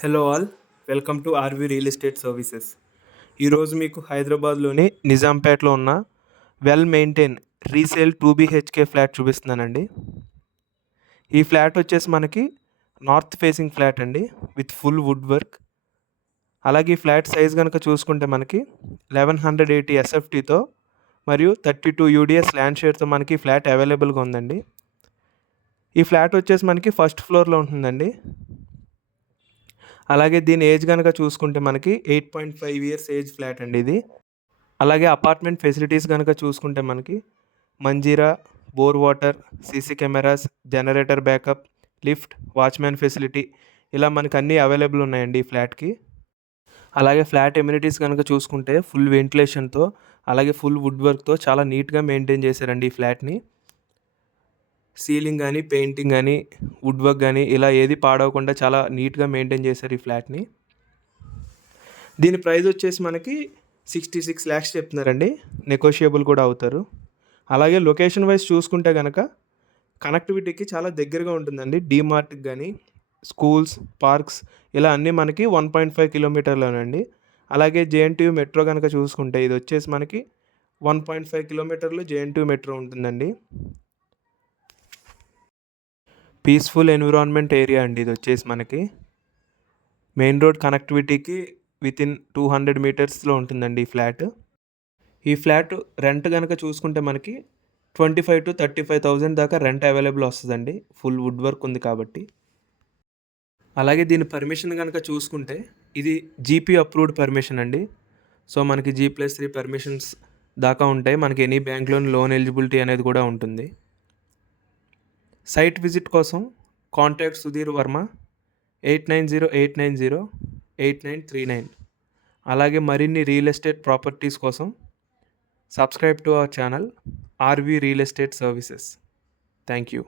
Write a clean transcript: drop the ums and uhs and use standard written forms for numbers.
Hello all, welcome to RV real estate services. ఈరోజు మీకు హైదరాబాద్లోని నిజాంపేటలో ఉన్న well maintain resale 2 BHK flat చూపిస్తున్నానండి. ఈ ఫ్లాట్ వచ్చేసి మనకి నార్త్ ఫేసింగ్ ఫ్లాట్ అండి, విత్ ఫుల్ వుడ్ వర్క్. అలాగే ఈ ఫ్లాట్ సైజ్ కనుక చూసుకుంటే మనకి 1180 SFTతో మరియు 32 UDS ల్యాండ్ షేర్తో మనకి ఈ ఫ్లాట్ అవైలబుల్గా ఉందండి. ఈ ఫ్లాట్ వచ్చేసి మనకి ఫస్ట్ ఫ్లోర్లో ఉంటుందండి. అలాగే దీని ఏజ్ కనుక చూసుకుంటే మనకి 8.5 ఇయర్స్ ఏజ్ ఫ్లాట్ అండి ఇది. అలాగే అపార్ట్మెంట్ ఫెసిలిటీస్ కనుక చూసుకుంటే మనకి Manjeera, bore water, CC cameras, generator backup, lift, watchman facility ఇలా మనకి అన్నీ అవైలబుల్ ఉన్నాయండి ఈ ఫ్లాట్కి. అలాగే ఫ్లాట్ ఎమ్యూనిటీస్ కనుక చూసుకుంటే ఫుల్ వెంటిలేషన్తో అలాగే ఫుల్ వుడ్ వర్క్తో చాలా నీట్గా మెయింటైన్ చేశారండి ఈ ఫ్లాట్ని. సీలింగ్ కానీ, పెయింటింగ్ కానీ, వుడ్ వర్క్ కానీ ఇలా ఏది పాడవకుండా చాలా నీట్గా మెయింటైన్ చేశారు ఈ ఫ్లాట్ని. దీని ప్రైస్ వచ్చేసి మనకి 66 lakhs చెప్తున్నారండి, నెగోషియబుల్ కూడా అవుతారు. అలాగే లొకేషన్ వైజ్ చూసుకుంటే కనుక కనెక్టివిటీకి చాలా దగ్గరగా ఉంటుందండి. డీమార్ట్కి కానీ, స్కూల్స్, పార్క్స్ ఇలా అన్నీ మనకి 1.5 కిలోమీటర్లోనండి. అలాగే JNTU మెట్రో కనుక చూసుకుంటే ఇది వచ్చేసి మనకి 1.5 కిలోమీటర్లు JNTU మెట్రో ఉంటుందండి. పీస్ఫుల్ ఎన్విరాన్మెంట్ ఏరియా అండి ఇది వచ్చేసి మనకి. మెయిన్ రోడ్ కనెక్టివిటీకి వితిన్ 200 మీటర్స్లో ఉంటుందండి ఈ ఫ్లాట్. ఈ ఫ్లాట్ రెంట్ కనుక చూసుకుంటే మనకి 25 to 35,000 దాకా రెంట్ అవైలబుల్ వస్తుందండి, ఫుల్ వుడ్ వర్క్ ఉంది కాబట్టి. అలాగే దీని పర్మిషన్ కనుక చూసుకుంటే ఇది GP అప్రూవ్డ్ పర్మిషన్ అండి. సో మనకి G+3 పర్మిషన్స్ దాకా ఉంటాయి. మనకి ఎనీ బ్యాంక్లోని లోన్ ఎలిజిబిలిటీ అనేది కూడా ఉంటుంది. సైట్ విజిట్ కోసం కాంటాక్ట్ సుధీర్ వర్మ 8908908939. అలాగే మరిన్ని రియల్ ఎస్టేట్ ప్రాపర్టీస్ కోసం subscribe to our channel RV real estate services. Thank you.